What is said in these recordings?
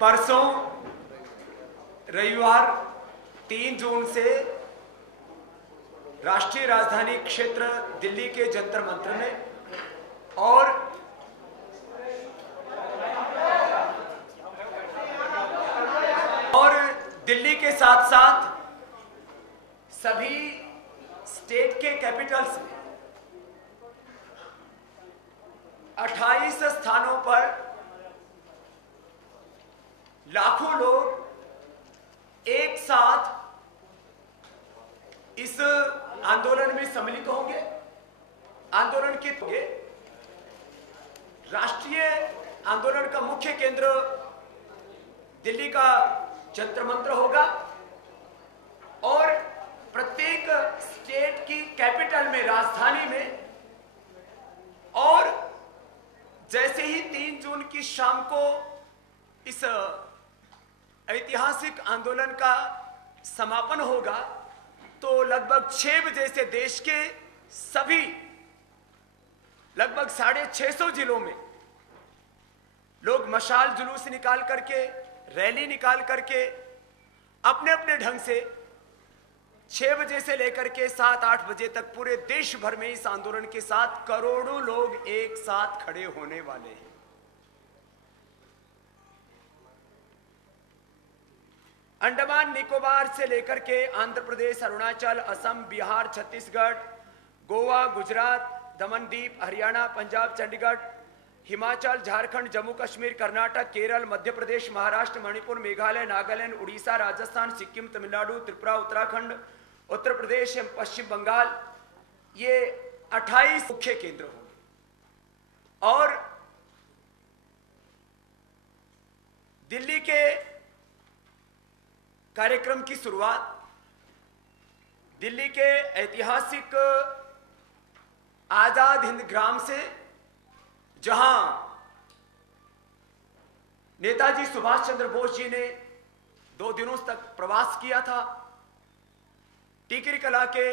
परसों रविवार 3 जून से राष्ट्रीय राजधानी क्षेत्र दिल्ली के जंतर मंतर में और दिल्ली के साथ साथ सभी स्टेट के कैपिटल्स में 28 स्थानों पर लाखों लोग एक साथ इस आंदोलन में सम्मिलित होंगे। आंदोलन के राष्ट्रीय आंदोलन का मुख्य केंद्र दिल्ली का जंतर मंतर होगा और प्रत्येक स्टेट की कैपिटल में, राजधानी में, और जैसे ही 3 जून की शाम को इस ऐतिहासिक आंदोलन का समापन होगा तो लगभग 6 बजे से देश के सभी लगभग 650 जिलों में लोग मशाल जुलूस निकाल करके, रैली निकाल करके अपने अपने ढंग से 6 बजे से लेकर के 7-8 बजे तक पूरे देश भर में इस आंदोलन के साथ करोड़ों लोग एक साथ खड़े होने वाले हैं। अंडमान निकोबार से लेकर के आंध्र प्रदेश, अरुणाचल, असम, बिहार, छत्तीसगढ़, गोवा, गुजरात, दमन-दीव, हरियाणा, पंजाब, चंडीगढ़, हिमाचल, झारखंड, जम्मू कश्मीर, कर्नाटक, केरल, मध्य प्रदेश, महाराष्ट्र, मणिपुर, मेघालय, नागालैंड, उड़ीसा, राजस्थान, सिक्किम, तमिलनाडु, त्रिपुरा, उत्तराखंड, उत्तर प्रदेश एवं पश्चिम बंगाल, ये 28 मुख्य केंद्र होंगे। और दिल्ली के कार्यक्रम की शुरुआत दिल्ली के ऐतिहासिक आजाद हिंद ग्राम से, जहां नेताजी सुभाष चंद्र बोस जी ने 2 दिनों तक प्रवास किया था। टिकरी कला के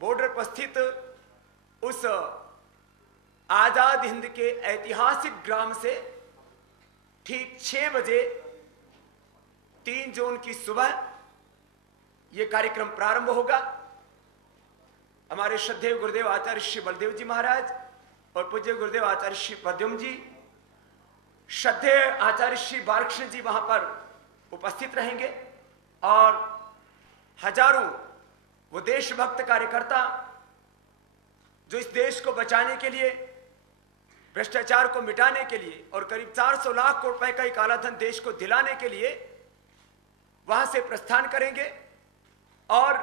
बॉर्डर पर स्थित उस आजाद हिंद के ऐतिहासिक ग्राम से ठीक 6 बजे 3 जून की सुबह यह कार्यक्रम प्रारंभ होगा। हमारे श्रद्धेय गुरुदेव आचार्य श्री बलदेव जी महाराज और पूज्य गुरुदेव आचार्य श्री पद्म जी, श्रद्धेय आचार्य श्री बालकृष्ण जी वहां पर उपस्थित रहेंगे और हजारों वो देशभक्त कार्यकर्ता जो इस देश को बचाने के लिए, भ्रष्टाचार को मिटाने के लिए और करीब 400 लाख करोड़ रुपए का एक काला धन देश को दिलाने के लिए वहां से प्रस्थान करेंगे और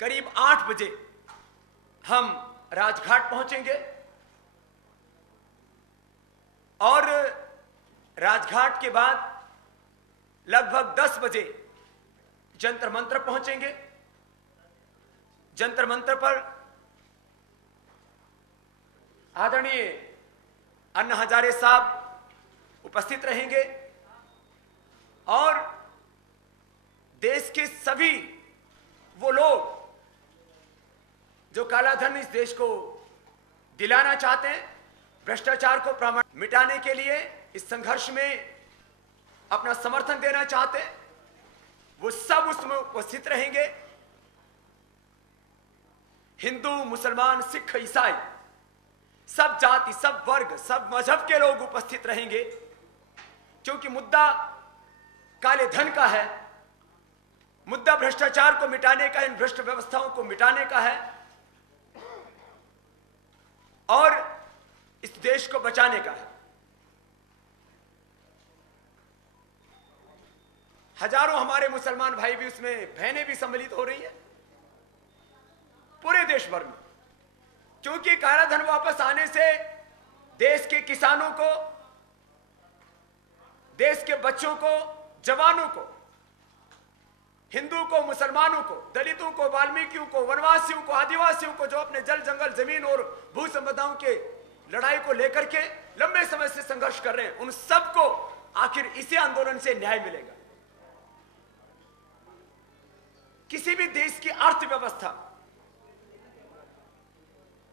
करीब 8 बजे हम राजघाट पहुंचेंगे और राजघाट के बाद लगभग 10 बजे जंतर मंतर पहुंचेंगे। जंतर मंतर पर आदरणीय अन्ना हजारे साहब उपस्थित रहेंगे और देश के सभी वो लोग जो काला धन इस देश को दिलाना चाहते हैं, भ्रष्टाचार को मिटाने के लिए इस संघर्ष में अपना समर्थन देना चाहते हैं, वो सब उसमें उपस्थित रहेंगे। हिंदू, मुसलमान, सिख, ईसाई, सब जाति, सब वर्ग, सब मजहब के लोग उपस्थित रहेंगे, क्योंकि मुद्दा काले धन का है, मुद्दा भ्रष्टाचार को मिटाने का, इन भ्रष्ट व्यवस्थाओं को मिटाने का है और इस देश को बचाने का है। हजारों हमारे मुसलमान भाई भी उसमें, बहनें भी सम्मिलित हो रही हैं पूरे देश भर में, क्योंकि काला धन वापस आने से देश के किसानों को, देश के बच्चों को, जवानों को, हिंदू को, मुसलमानों को, दलितों को, वाल्मीकियों को, वनवासियों को, आदिवासियों को, जो अपने जल, जंगल, जमीन और भू संपदाओं के लड़ाई को लेकर के लंबे समय से संघर्ष कर रहे हैं, उन सबको आखिर इसी आंदोलन से न्याय मिलेगा। किसी भी देश की अर्थव्यवस्था,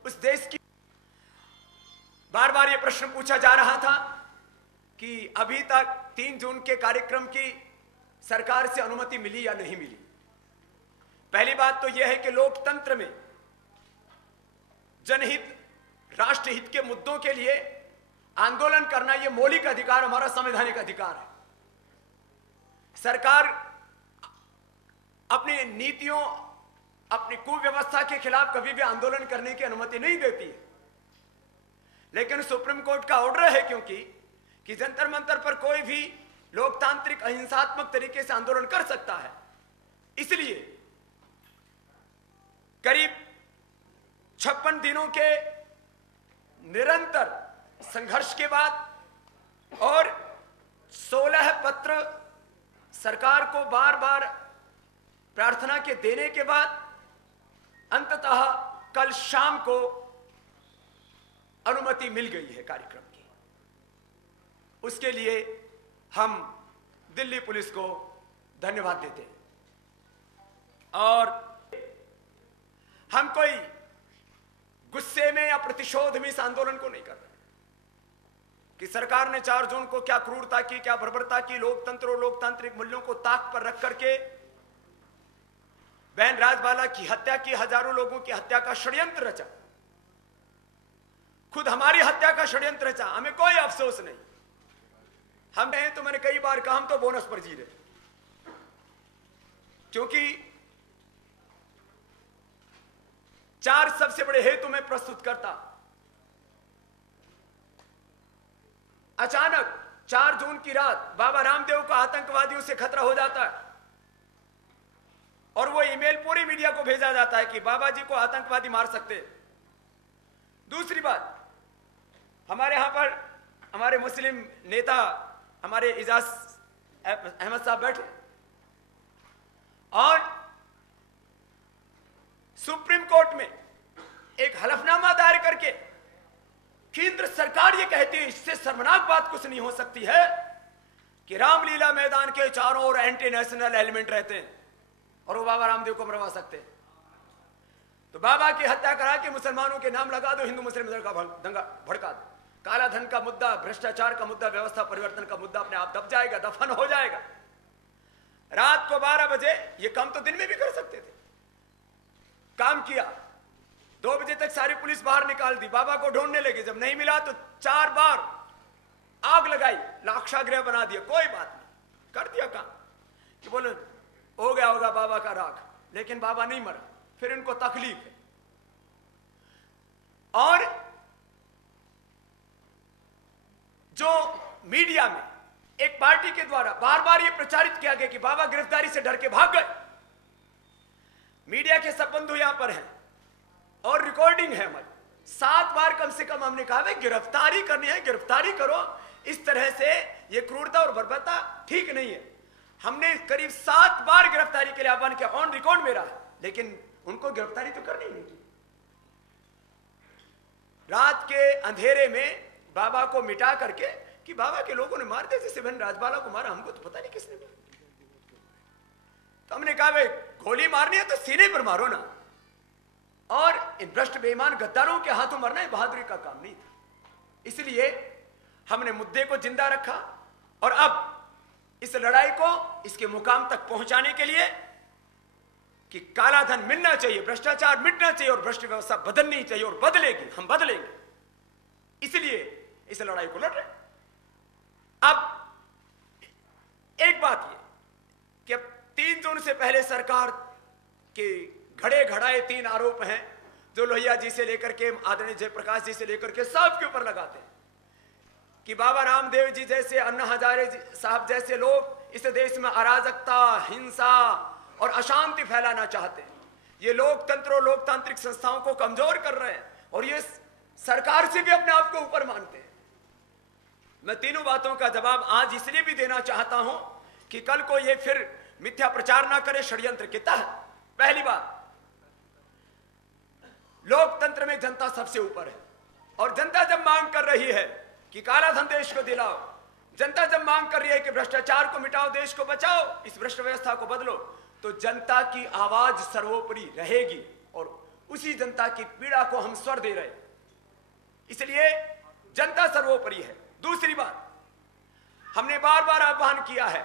उस देश की, बार बार यह प्रश्न पूछा जा रहा था कि अभी तक 3 जून के कार्यक्रम की सरकार से अनुमति मिली या नहीं मिली। पहली बात तो यह है कि लोकतंत्र में जनहित, राष्ट्रहित के मुद्दों के लिए आंदोलन करना यह मौलिक अधिकार, हमारा संवैधानिक अधिकार है। सरकार अपनी नीतियों, अपनी कुव्यवस्था के खिलाफ कभी भी आंदोलन करने की अनुमति नहीं देती है। लेकिन सुप्रीम कोर्ट का ऑर्डर है क्योंकि कि जंतर मंतर पर कोई भी लोकतांत्रिक अहिंसात्मक तरीके से आंदोलन कर सकता है, इसलिए करीब 56 दिनों के निरंतर संघर्ष के बाद और 16 पत्र सरकार को बार बार प्रार्थना के देने के बाद अंततः कल शाम को अनुमति मिल गई है कार्यक्रम की। उसके लिए हम दिल्ली पुलिस को धन्यवाद देते हैं। और हम कोई गुस्से में या प्रतिशोध में इस आंदोलन को नहीं कर रहे कि सरकार ने 4 जून को क्या क्रूरता की, क्या बर्बरता की, लोकतंत्र और लोकतांत्रिक मूल्यों को ताक पर रख करके बहन राजबाला की हत्या की, हजारों लोगों की हत्या का षड्यंत्र रचा, खुद हमारी हत्या का षड्यंत्र रचा। हमें कोई अफसोस नहीं। हम हैं तो मैंने कई बार कहा, हम तो बोनस पर जी रहे, क्योंकि 4 सबसे बड़े हेतु मैं प्रस्तुत करता। अचानक 4 जून की रात बाबा रामदेव को आतंकवादियों से खतरा हो जाता है और वो ईमेल पूरी मीडिया को भेजा जाता है कि बाबा जी को आतंकवादी मार सकते हैं। दूसरी बात, हमारे यहां पर हमारे मुस्लिम नेता हमारे इजाज अहमद साहब बैठे और सुप्रीम कोर्ट में एक हलफनामा दायर करके केंद्र सरकार ये कहती है, इससे शर्मनाक बात कुछ नहीं हो सकती है कि रामलीला मैदान के चारों ओर एंटी नेशनल एलिमेंट रहते हैं और वो बाबा रामदेव को मरवा सकते हैं। तो बाबा की हत्या करा के मुसलमानों के नाम लगा दो, हिंदू मुस्लिम दंगा भड़का दो, काला धन का मुद्दा, भ्रष्टाचार का मुद्दा, व्यवस्था परिवर्तन का मुद्दा अपने आप दब जाएगा, दफन हो जाएगा। रात को 12 बजे, ये काम तो दिन में भी कर सकते थे, काम किया। 2 बजे तक सारी पुलिस बाहर निकाल दी, बाबा को ढूंढने लगी। जब नहीं मिला तो 4 बार आग लगाई, लाक्षागृह बना दिया, कोई बात नहीं, कर दिया काम कि बोलो हो गया होगा बाबा का राग। लेकिन बाबा नहीं मरा, फिर इनको तकलीफ है। और जो मीडिया में एक पार्टी के द्वारा बार बार यह प्रचारित किया गया कि बाबा गिरफ्तारी से डर के भाग गए, मीडिया के सब बंधु यहां पर हैं और रिकॉर्डिंग है हमारी। 7 बार कम से कम हमने कहा, भाई गिरफ्तारी करनी है, गिरफ्तारी करो। इस तरह से यह क्रूरता और बर्बरता ठीक नहीं है। हमने करीब 7 बार गिरफ्तारी के लिए आह्वान किया, ऑन रिकॉर्ड मेरा है, लेकिन उनको गिरफ्तारी तो करनी नहीं की। रात के अंधेरे में बाबा को मिटा करके कि बाबा के लोगों ने मार दिया, जैसे बहन राजबाला को मारा, हमको तो पता नहीं किसने मारा। तो हमने कहा, भाई गोली मारनी है तो सीने पर मारो ना, और इन भ्रष्ट बेईमान गद्दारों के हाथों मरना है बहादुरी का काम नहीं था। इसलिए हमने मुद्दे को जिंदा रखा और अब इस लड़ाई को इसके मुकाम तक पहुंचाने के लिए कि काला धन मिटना चाहिए, भ्रष्टाचार मिटना चाहिए और भ्रष्ट व्यवस्था बदलनी चाहिए, और बदलेगी, हम बदलेंगे, इसलिए इस लड़ाई को लड़ रहे हैं। अब एक बात यह कि अब 3 जून से पहले सरकार के घड़े घड़ाए 3 आरोप हैं जो लोहिया जी से लेकर के आदरणीय जयप्रकाश जी से लेकर के सबके ऊपर लगाते हैं कि बाबा रामदेव जी जैसे, अन्ना हजारे साहब जैसे लोग इस देश में अराजकता, हिंसा और अशांति फैलाना चाहते हैं। ये लोकतंत्र और लोकतांत्रिक संस्थाओं को कमजोर कर रहे हैं और ये सरकार से भी अपने आप को ऊपर मानते हैं। मैं तीनों बातों का जवाब आज इसलिए भी देना चाहता हूं कि कल को ये फिर मिथ्या प्रचार ना करे षड्यंत्र के तहत। पहली बात, लोकतंत्र में जनता सबसे ऊपर है और जनता जब मांग कर रही है कि काला धन देश को दिलाओ, जनता जब मांग कर रही है कि भ्रष्टाचार को मिटाओ, देश को बचाओ, इस भ्रष्ट व्यवस्था को बदलो, तो जनता की आवाज सर्वोपरि रहेगी और उसी जनता की पीड़ा को हम स्वर दे रहे हैं। इसलिए जनता सर्वोपरि है। दूसरी बात, हमने बार बार आह्वान किया है,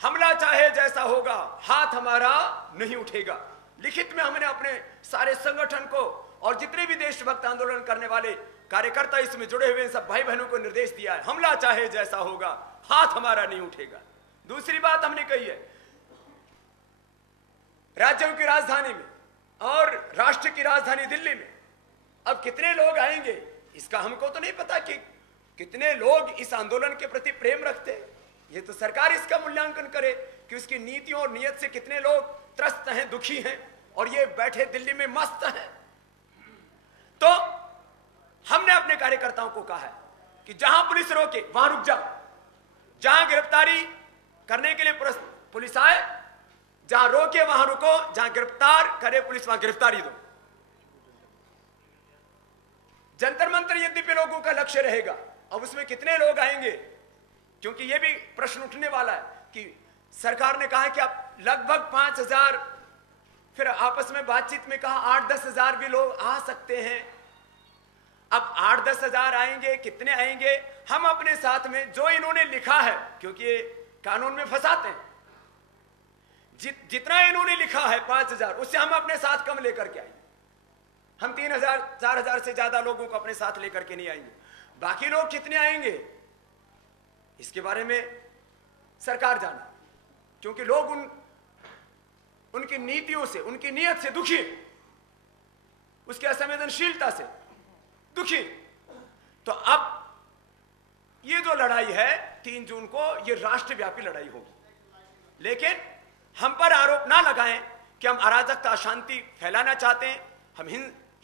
हमला चाहे जैसा होगा, हाथ हमारा नहीं उठेगा। लिखित में हमने अपने सारे संगठन को और जितने भी देशभक्त आंदोलन करने वाले कार्यकर्ता इसमें जुड़े हुए सब भाई बहनों को निर्देश दिया है, हमला चाहे जैसा होगा, हाथ हमारा नहीं उठेगा। दूसरी बात हमने कही है, राज्यों की राजधानी में और राष्ट्र की राजधानी दिल्ली में अब कितने लोग आएंगे, इसका हमको तो नहीं पता कि कितने लोग इस आंदोलन के प्रति प्रेम रखते हैं। ये तो सरकार इसका मूल्यांकन करे कि उसकी नीतियों और नियत से कितने लोग त्रस्त हैं, दुखी हैं, और ये बैठे दिल्ली में मस्त हैं। तो हमने अपने कार्यकर्ताओं को कहा है कि जहां पुलिस रोके वहां रुक जाओ, जहां गिरफ्तारी करने के लिए पुलिस आए, जहां रोके वहां रुको, जहां गिरफ्तार करे पुलिस वहां गिरफ्तारी दो। जंतर मंतर यद्यपि लोगों का लक्ष्य रहेगा, अब उसमें कितने लोग आएंगे, क्योंकि यह भी प्रश्न उठने वाला है कि सरकार ने कहा कि अब लगभग 5,000, फिर आपस में बातचीत में कहा 8-10 हजार भी लोग आ सकते हैं। अब 8-10 हजार आएंगे, कितने आएंगे, हम अपने साथ में जो इन्होंने लिखा है, क्योंकि ये कानून में फंसाते हैं, जितना इन्होंने लिखा है 5,000, उससे हम अपने साथ कम लेकर के आएंगे। हम 3,000-4,000 से ज्यादा लोगों को अपने साथ लेकर के नहीं आएंगे। बाकी लोग कितने आएंगे इसके बारे में सरकार जाने, क्योंकि लोग उनकी नीतियों से, उनकी नीयत से दुखी, उसकी असंवेदनशीलता से दुखी। तो अब ये जो लड़ाई है 3 जून को, ये राष्ट्रव्यापी लड़ाई होगी। लेकिन हम पर आरोप ना लगाएं कि हम अराजकता, अशांति फैलाना चाहते हैं, हम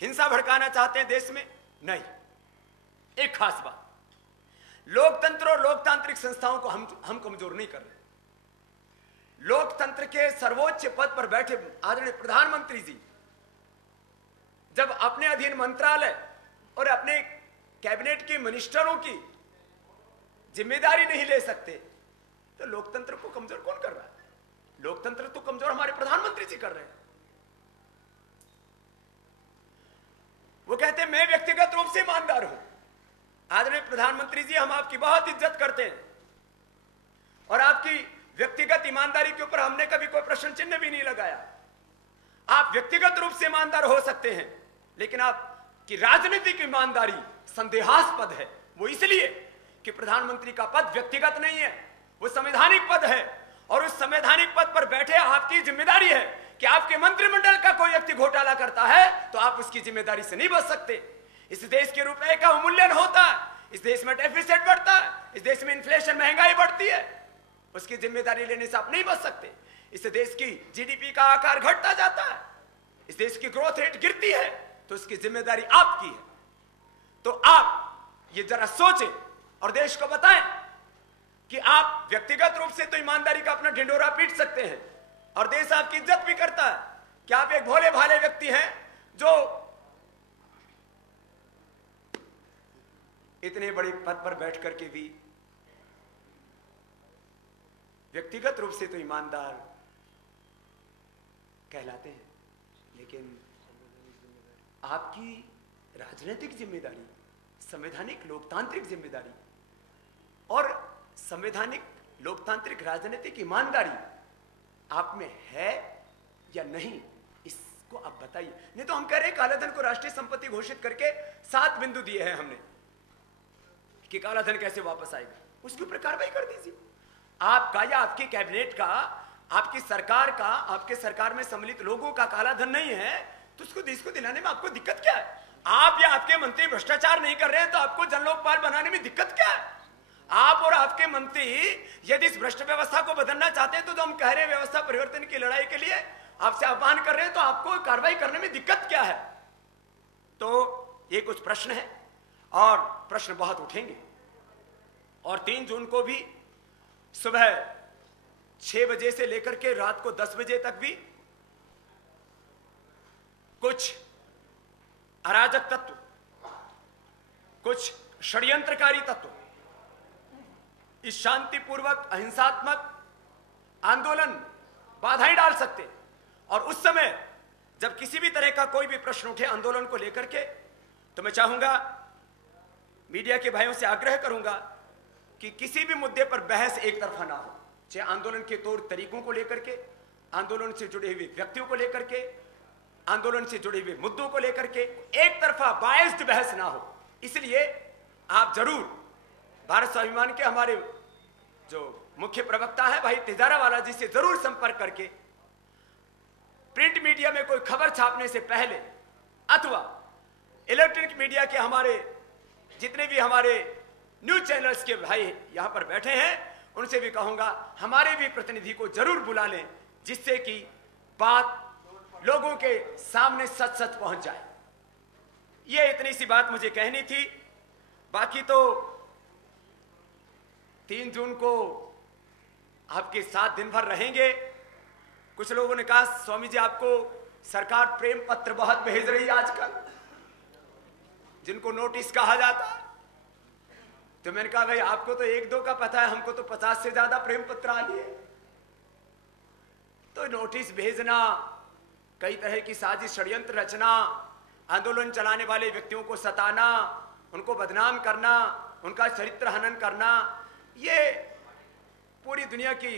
हिंसा भड़काना चाहते हैं देश में। नहीं, एक खास बात, लोकतंत्र और लोकतांत्रिक संस्थाओं को हम कमजोर नहीं कर रहे। लोकतंत्र के सर्वोच्च पद पर बैठे आदरणीय प्रधानमंत्री जी जब अपने अधीन मंत्रालय और अपने कैबिनेट के मिनिस्टरों की जिम्मेदारी नहीं ले सकते, तो लोकतंत्र को कमजोर कौन कर रहा है? लोकतंत्र तो कमजोर हमारे प्रधानमंत्री जी कर रहे हैं। वो कहते हैं मैं व्यक्तिगत रूप से ईमानदार हूं। आदरणीय प्रधानमंत्री जी, हम आपकी बहुत इज्जत करते हैं और आपकी व्यक्तिगत ईमानदारी के ऊपर हमने कभी कोई प्रश्न चिन्ह भी नहीं लगाया। आप व्यक्तिगत रूप से ईमानदार हो सकते हैं, लेकिन आपकी राजनीतिक ईमानदारी संदेहास्पद है। वो इसलिए कि प्रधानमंत्री का पद व्यक्तिगत नहीं है, वो संवैधानिक पद है, और उस संवैधानिक पद पर बैठे आपकी जिम्मेदारी है कि आपके मंत्रिमंडल का कोई व्यक्ति घोटाला करता है तो आप उसकी जिम्मेदारी से नहीं बच सकते। इस देश के रुपए का अवमूल्यन होता है, इस देश में डेफिसिट बढ़ता है, इस देश में इन्फ्लेशन, महंगाई बढ़ती है, उसकी जिम्मेदारी लेने से आप नहीं बच सकते। इस देश की जीडीपी का आकार घटता जाता है, इस देश की ग्रोथ रेट गिरती है, तो उसकी जिम्मेदारी आपकी है। तो आप ये जरा सोचें और देश को बताएं कि आप व्यक्तिगत रूप से तो ईमानदारी का अपना ढिंडोरा पीट सकते हैं और देश आपकी इज्जत भी करता है कि आप एक भोले भाले व्यक्ति हैं जो इतने बड़े पद पर बैठ करके भी व्यक्तिगत रूप से तो ईमानदार कहलाते हैं, लेकिन आपकी राजनीतिक जिम्मेदारी, संवैधानिक लोकतांत्रिक जिम्मेदारी और संवैधानिक लोकतांत्रिक राजनीतिक ईमानदारी आप में है या नहीं, इसको आप बताइए। नहीं तो हम कह रहे हैं कालाधन को राष्ट्रीय संपत्ति घोषित करके 7 बिंदु दिए हैं हमने कि कालाधन कैसे वापस आएगा, उसके ऊपर कार्रवाई कर दीजिए। आपका या आपके कैबिनेट का, आपकी सरकार का, आपके सरकार में सम्मिलित लोगों का कालाधन नहीं है तो उसको देश को दिलाने में आपको दिक्कत क्या है? आप या आपके मंत्री भ्रष्टाचार नहीं कर रहे हैं तो आपको जनलोकपाल बनाने में दिक्कत क्या है? आप और आपके मंत्री यदि इस भ्रष्ट व्यवस्था को बदलना चाहते हैं तो जो हम कह रहे हैं व्यवस्था परिवर्तन की लड़ाई के लिए आपसे आह्वान कर रहे हैं, तो आपको कार्रवाई करने में दिक्कत क्या है? तो ये कुछ प्रश्न है और प्रश्न बहुत उठेंगे। और 3 जून को भी सुबह 6 बजे से लेकर के रात को 10 बजे तक भी कुछ अराजक तत्व, कुछ षड्यंत्रकारी तत्व इस शांतिपूर्वक अहिंसात्मक आंदोलन बाधाएं डाल सकते, और उस समय जब किसी भी तरह का कोई भी प्रश्न उठे आंदोलन को लेकर के, तो मैं चाहूंगा, मीडिया के भाइयों से आग्रह करूंगा कि किसी भी मुद्दे पर बहस एक तरफा ना हो, चाहे आंदोलन के तौर तरीकों को लेकर के, आंदोलन से जुड़े हुए व्यक्तियों को लेकर के, आंदोलन से जुड़े हुए मुद्दों को लेकर के एक तरफा बायस्ड बहस ना हो। इसलिए आप जरूर भारत स्वाभिमान के हमारे जो मुख्य प्रवक्ता है भाई तिजारावाला जी से जरूर संपर्क करके प्रिंट मीडिया में कोई खबर छापने से पहले अथवा इलेक्ट्रॉनिक मीडिया के हमारे जितने भी हमारे न्यूज चैनल्स के भाई यहां पर बैठे हैं उनसे भी कहूंगा हमारे भी प्रतिनिधि को जरूर बुला लें, जिससे कि बात लोगों के सामने सच सच पहुंच जाए। ये इतनी सी बात मुझे कहनी थी। बाकी तो 3 जून को आपके साथ दिन भर रहेंगे। कुछ लोगों ने कहा स्वामी जी आपको सरकार प्रेम पत्र बहुत भेज रही है आजकल, जिनको नोटिस कहा जाता है। तो मैंने कहा भाई आपको तो 1-2 का पता है, हमको तो 50 से ज्यादा प्रेम पत्र आ लिए। तो नोटिस भेजना, कई तरह की साजिश षड्यंत्र रचना, आंदोलन चलाने वाले व्यक्तियों को सताना, उनको बदनाम करना, उनका चरित्र हनन करना, ये पूरी दुनिया की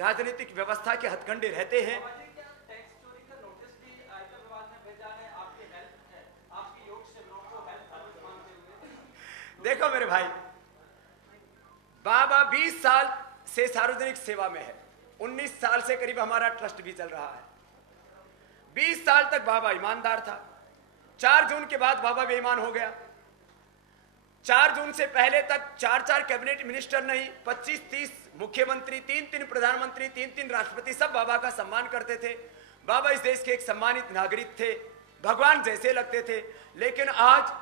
राजनीतिक व्यवस्था के हथकंडे रहते हैं। देखो मेरे भाई, बाबा 20 साल से सार्वजनिक सेवा में है, 19 साल से करीब हमारा ट्रस्ट भी चल रहा है। 20 साल तक बाबा ईमानदार था। 4 जून के बाद बाबा बेईमान हो गया। 4 जून से पहले तक 4-4 कैबिनेट मिनिस्टर नहीं, 25-30 मुख्यमंत्री, 3-3 प्रधानमंत्री, 3-3 राष्ट्रपति, सब बाबा का सम्मान करते थे। बाबा इस देश के एक सम्मानित नागरिक थे, भगवान जैसे लगते थे। लेकिन आज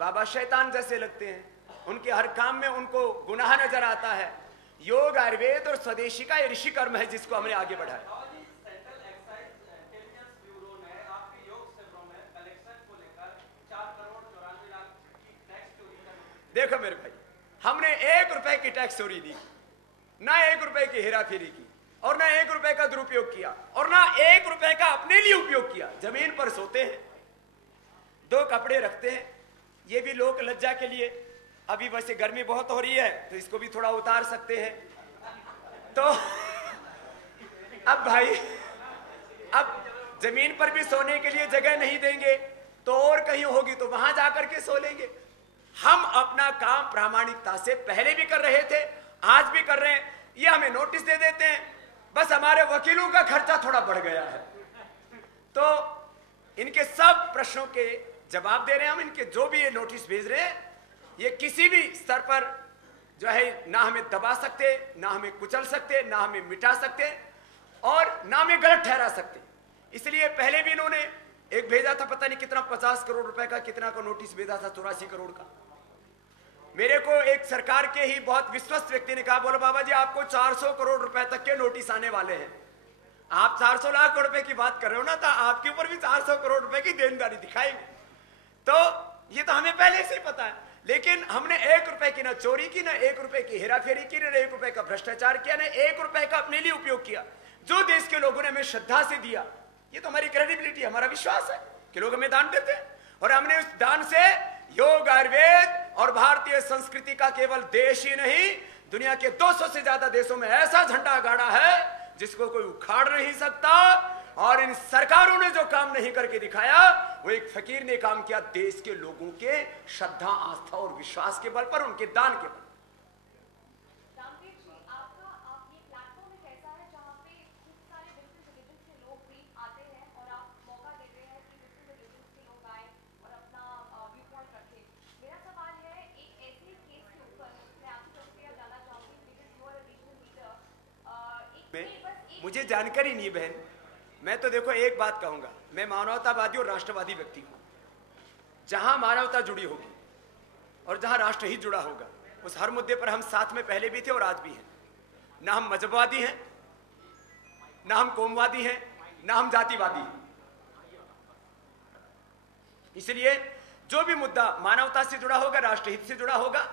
बाबा शैतान जैसे लगते हैं। उनके हर काम में उनको गुनाह नजर आता है। योग, आयुर्वेद और स्वदेशी का ये ऋषि कर्म है जिसको हमने आगे बढ़ाया। देखो मेरे भाई, हमने 1 रुपए की टैक्स चोरी नहीं की, ना 1 रुपए की हेराफेरी की, और ना 1 रुपए का दुरुपयोग किया, और ना 1 रुपए का अपने लिए उपयोग किया। जमीन पर सोते हैं, 2 कपड़े रखते हैं, ये भी लोक लज्जा के लिए। अभी वैसे गर्मी बहुत हो रही है तो इसको भी थोड़ा उतार सकते हैं। तो अब भाई, अब जमीन पर भी सोने के लिए जगह नहीं देंगे तो और कहीं होगी तो वहां जाकर के सो लेंगे। हम अपना काम प्रामाणिकता से पहले भी कर रहे थे, आज भी कर रहे हैं। ये हमें नोटिस दे देते हैं, बस हमारे वकीलों का खर्चा थोड़ा बढ़ गया है। तो इनके सब प्रश्नों के जवाब दे रहे हैं हम। इनके जो भी ये नोटिस भेज रहे हैं, ये किसी भी स्तर पर जो है ना हमें दबा सकते, ना हमें कुचल सकते, ना हमें मिटा सकते, और ना हमें गलत ठहरा सकते। इसलिए पहले भी इन्होंने एक भेजा था, पता नहीं कितना, 50 करोड़ रुपए का कितना का नोटिस भेजा था, 84 करोड़ का। मेरे को एक सरकार के ही बहुत विश्वस्त व्यक्ति ने कहा, बोला बाबा जी आपको 400 करोड़ रुपए तक के नोटिस आने वाले हैं। आप 400 लाख रुपए की बात कर रहे हो ना, तो आपके ऊपर भी 400 करोड़ रुपए की देनदारी दिखाएंगे। तो ये तो हमें पहले से ही पता है। लेकिन हमने 1 रुपए की ना चोरी की, ना 1 रुपए की हेराफेरी की, ना 1 रुपए का भ्रष्टाचार किया, ना 1 रुपए का अपने लिए उपयोग किया। जो देश के लोगों ने हमें श्रद्धा से दिया, ये तो हमारी क्रेडिबिलिटी, हमारा विश्वास है कि लोग हमें दान देते हैं। और हमने उस दान से योग, आयुर्वेद और भारतीय संस्कृति का केवल देश ही नहीं, दुनिया के 200 से ज्यादा देशों में ऐसा झंडा गाड़ा है जिसको कोई उखाड़ नहीं सकता। और इन सरकारों ने जो काम नहीं करके दिखाया, वो एक फकीर ने काम किया, देश के लोगों के श्रद्धा, आस्था और विश्वास के बल पर, उनके दान के बल। मुझे जानकारी नहीं बहन, मैं तो देखो एक बात कहूंगा, मैं मानवतावादी और राष्ट्रवादी व्यक्ति हूं। जहां मानवता जुड़ी होगी और जहां राष्ट्र ही जुड़ा होगा, उस हर मुद्दे पर हम साथ में पहले भी थे और आज भी हैं। ना हम मजहबवादी हैं, ना हम कौमवादी हैं, ना हम जातिवादी हैं। इसलिए जो भी मुद्दा मानवता से जुड़ा होगा, राष्ट्रहित से जुड़ा होगा,